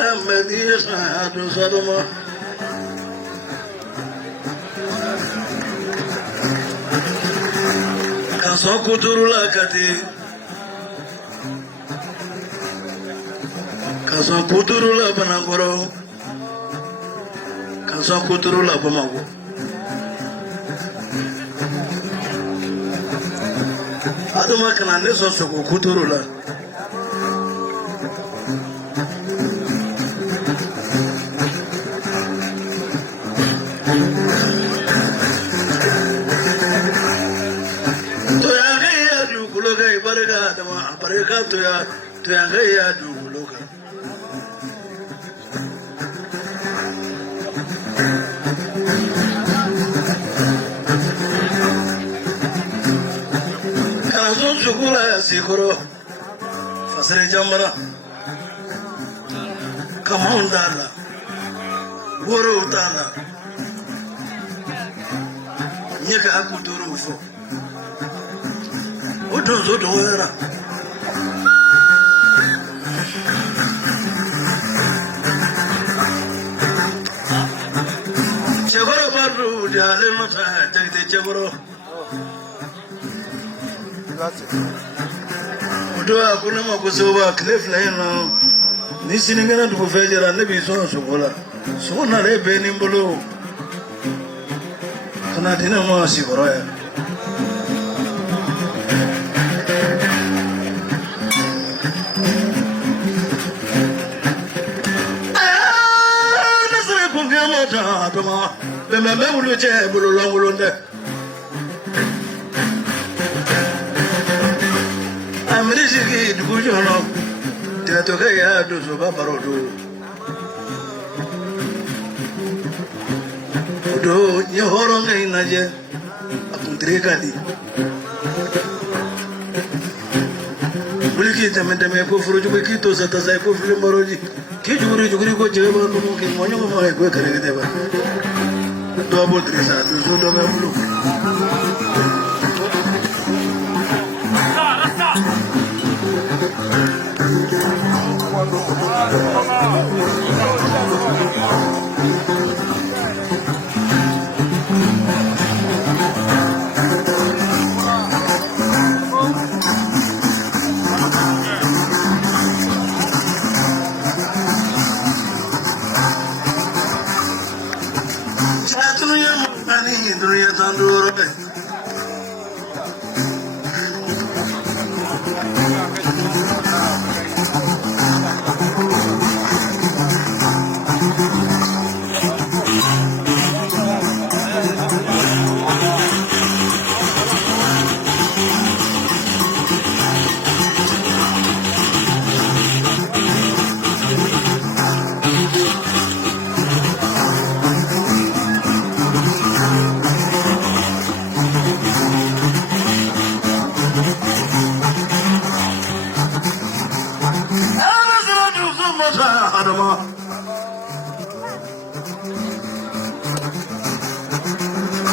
Muhammad yashhadu sadma Kasokuturu kati Kasokuturu la banangoro Kasokuturu la bamago Aduma kana neso sokuturu la Baraka to ya duloka Kanazon shukula ya sikoro fasere jamara Kamondala Woro utala Nyeka akuduru ufo Udozo doera Chegoro baru jale mata jagde chegoro Udo akuna makusoba cliff line nisi ningana tukufejera nabi sona sokola sona rebe nimbolo kana dina ma sikoro ya Toma, me ulu che bulu longulonde. Amrisi ki dukujono, tina toke ya dozo babarodo. Odo nyohoro ngai naje, akuntire kali. Buliki teme pofuru juke kito sata sai pofuru moroji. Ki juguri ko jebe ba no ki monyo mo ai ko kare de ba. Do abo trisa do do me bulu. Dunia tandur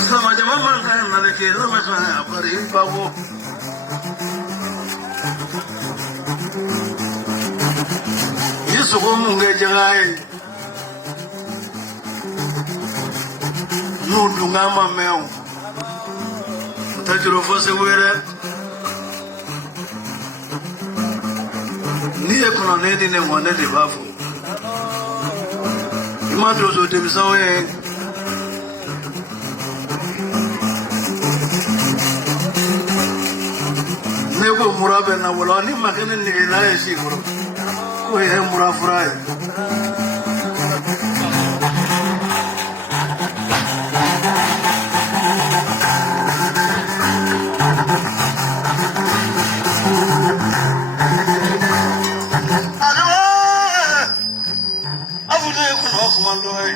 sama jaman bangsa malaki sama sama bari babu Yusufu munge jangai nudunga mameo tajuru fose were niye kuna nedi ne mwane de bafu imadozo de bisawe Nego murabe na wala ni makene ni na yeshi guru ko ye murafura abu de ko no komando ay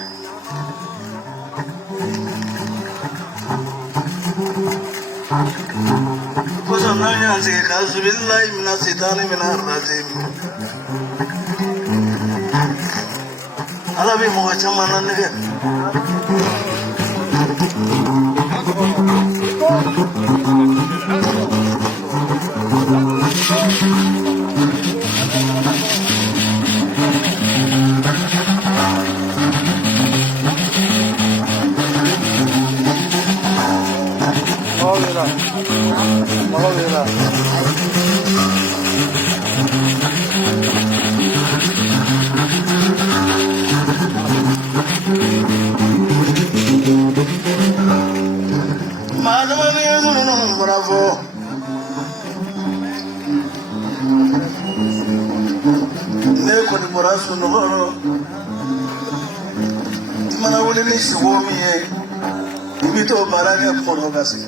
Nanya se kazu billahi mina sitani mina rajim. Alabi moga chamana nige. ni siwomi ye ibi tó bara kɛ kɔrɔ ka se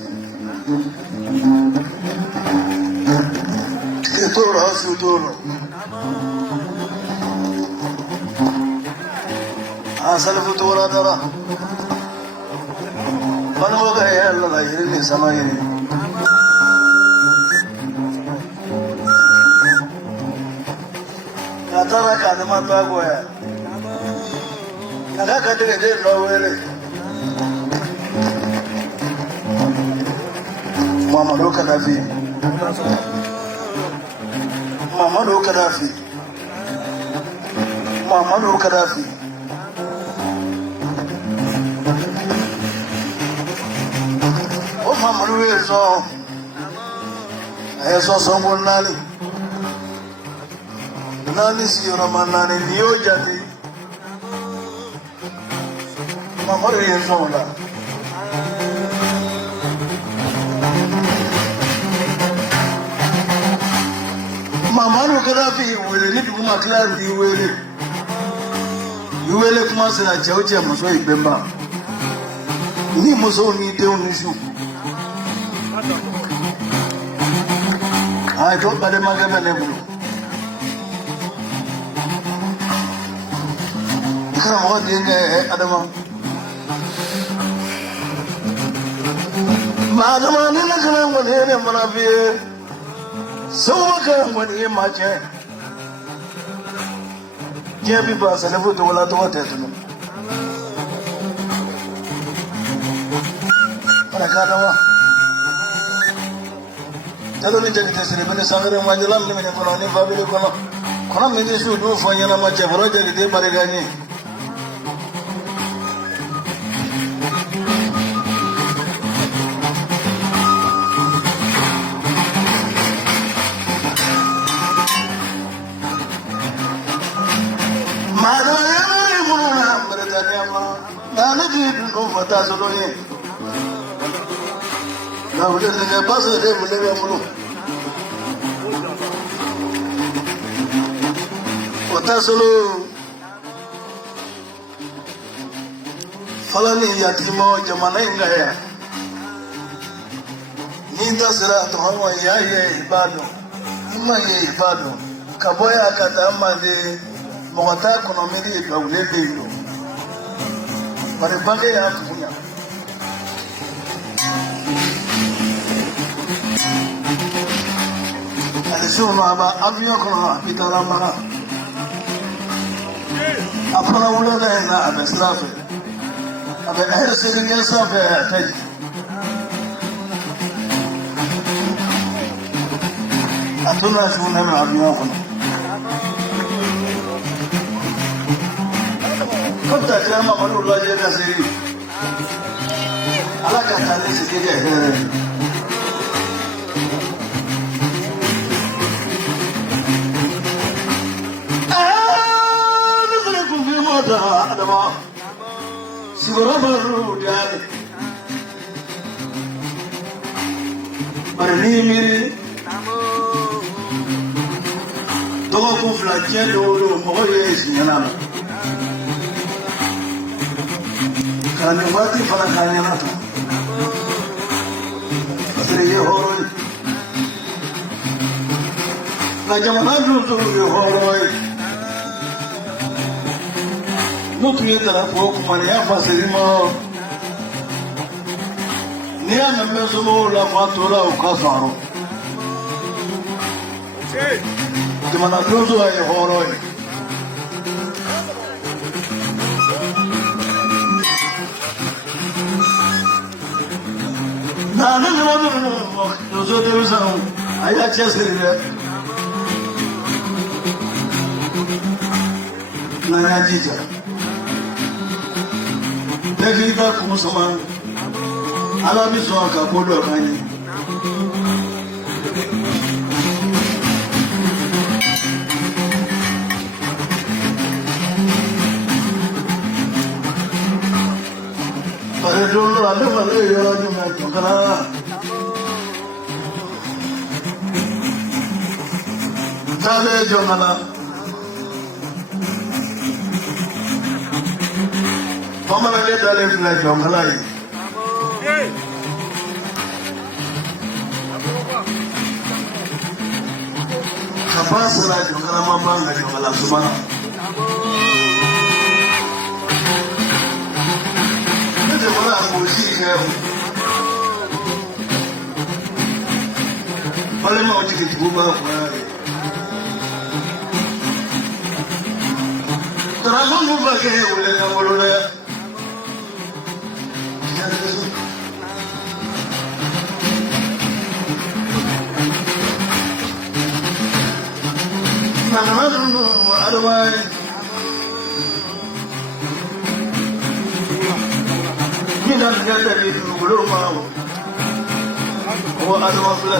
ètò rɔ su tó rɔ a salifu tó wala dara balimaw ka yɛlɛ la yiri ni sama yiri ka taara ka dama to a goya a ka tigɛ den dɔ wele Muhammadu Kadafi Muhammadu Kadafi Muhammadu Kadafi o Muhammadu ye sɔn sɔnko naani sigiyɔrɔma naani n'i y'o jate Muhammadu ye sɔn o la Muhammadu Kadafi wele ni dugu ma tila i wele kuma sera cɛw cɛ muso ye bɛnba ni musow ni denw ni su a to bademakɛ bɛ ne bolo karamɔgɔ denkɛ Adama Adama ni ne kana kɔni ye ne mana f'i ye Soma kan kɔni ye maa cɛ diɲɛ bi ban sɛnɛfo tɔgɔ la tɔgɔ tɛ tunu Adama talo ni jagi tɛ siri bɛ ni sangare manjala min minɛ kɔnɔ ni babili kɔnɔ min tɛ su dun fɔ ɲɛnama cɛ fɔlɔ jagi tɛ barika ɲɛ Fata solo ye na wule ne paso de wule be mulu fata solo falani yatima jamana ingaya ni dasira to hawa ya ye ibado ima ye ibado kaboya katama de mogata konomiri ba wule be yo Pare bange ya tunya Alisuru aba avion kono itara mara Apana wula da na abe slafe abe ehse dinga safe taji Atuna shuna me avion kono Kota kama malula jega siri alaka tale sikije nuzule kufi moda Adama sigora baru dale barimiri togo kufla jelo moye sinyana Kami wati fana kanya nata Asiri ye horoi Na jamana jutu ye horoi Nutu ye tarafu kumani ya fasiri mo Niya memezumo la fatura ukasaro Jamana jutu ye horoi No, there is I just did it. Nanajija. David Kumusama. Alabizwaka Bodo Kanye. But I don't know, I never knew you were doing that. Tale Jonala Mama le dale fila jongala yi. Kapasara jongala mambanga jongala subana. Nje wala akushi kero. Wale mauti kituba kwa. Tarafungu bage ule ngolole. Nananu arwai. Mina ngada ni nguluma. Wa arwa fula.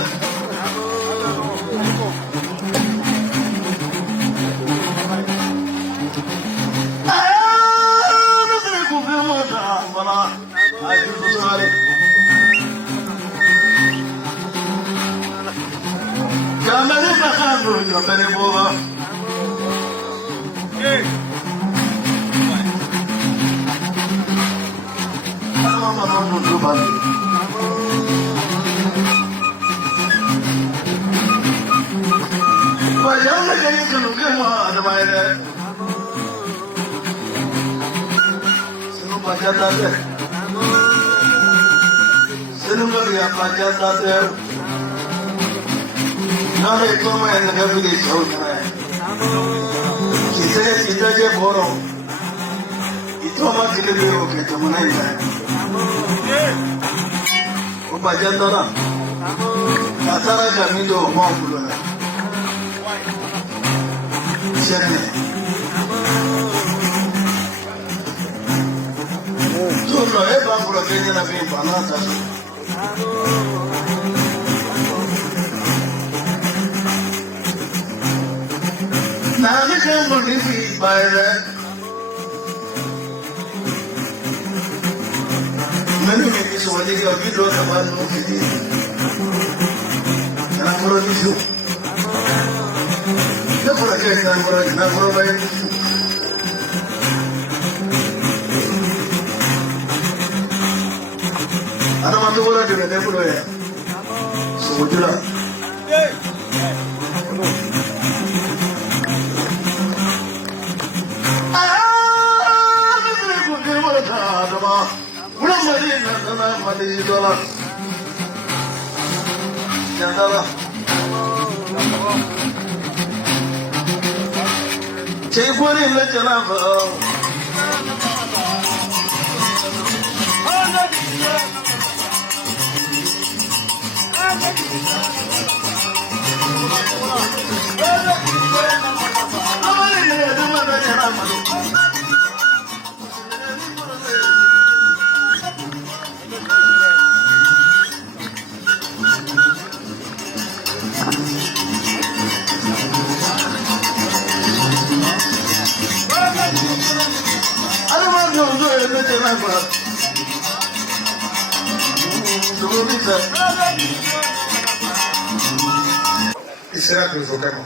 Isera de Zokama,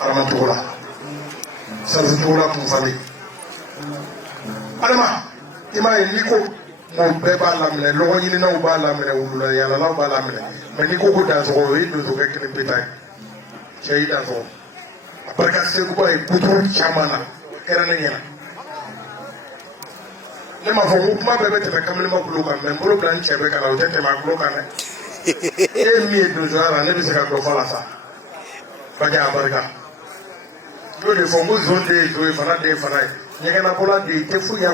Armatola, Sazutola Pufali. Adama, Ima Nico, Mobeba Lamine, Lorina Balamine, Ulaya, Balamine, Manico does all read to get in Pitai. Shaida Zo. Apakasekuba, Putu Chamana, Eranina. Nema for Mukma Bebe to become Mokuluka, and Mulu Blanche, Rebecca, I'll take my Glocana. Me to Zara, never say a Falasa. Baga America. Do the Fongus 1 day to a Fana day for night. Yaganapola de Tefuya.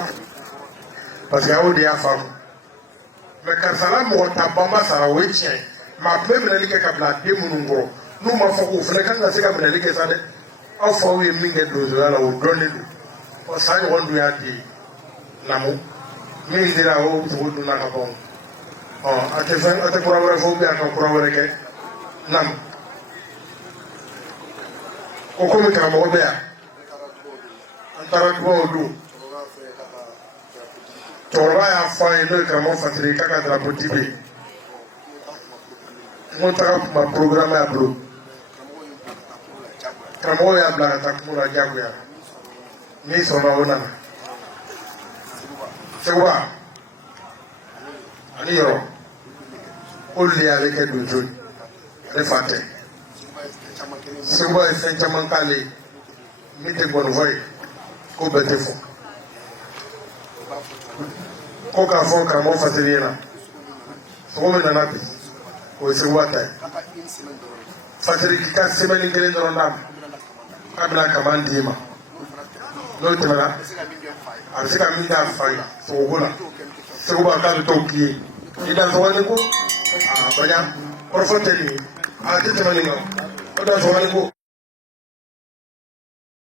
Pascal de Afam. Macasalam or Tabama Sarawich, my Pemelica Cabla, Demungo, no more for Flecan, the second Melicas. How far we mean that those or Donald or Sign 1 we are the Namu. Means there are hopes who do not have. At the Pura Phobia and Pura Nam Okomika Mobea and Tarago. Toraya fine welcome of Africa Trapotibi. Montara my program abroad. Kamoya Black Takura Jaguar. Miss Onaona. Seguba ani yɔrɔ olu de y'ale kɛ donso ye ale fa tɛ Seguba ye fɛn caman k'ale ye min tɛ gɔnifɔ ye ko bɛɛ tɛ fɔ ko k'a fɔ karamɔgɔ Fasiri ɲɛna sogo min nana bi o ye Seguba ta ye Fasiri k'i ka semaine kelen dɔrɔn d'a ma k'a bɛna kaman d'i ma n'o tɛmɛna a bɛ se ka min k'a fa ye sogoko la Seguba k'a bɛ t'o k'i ye i da sɔgɔni ko baɲa kɔrɔfɔ tɛ nin ye a tɛ tɛmɛ nin kan o da sɔgɔni ko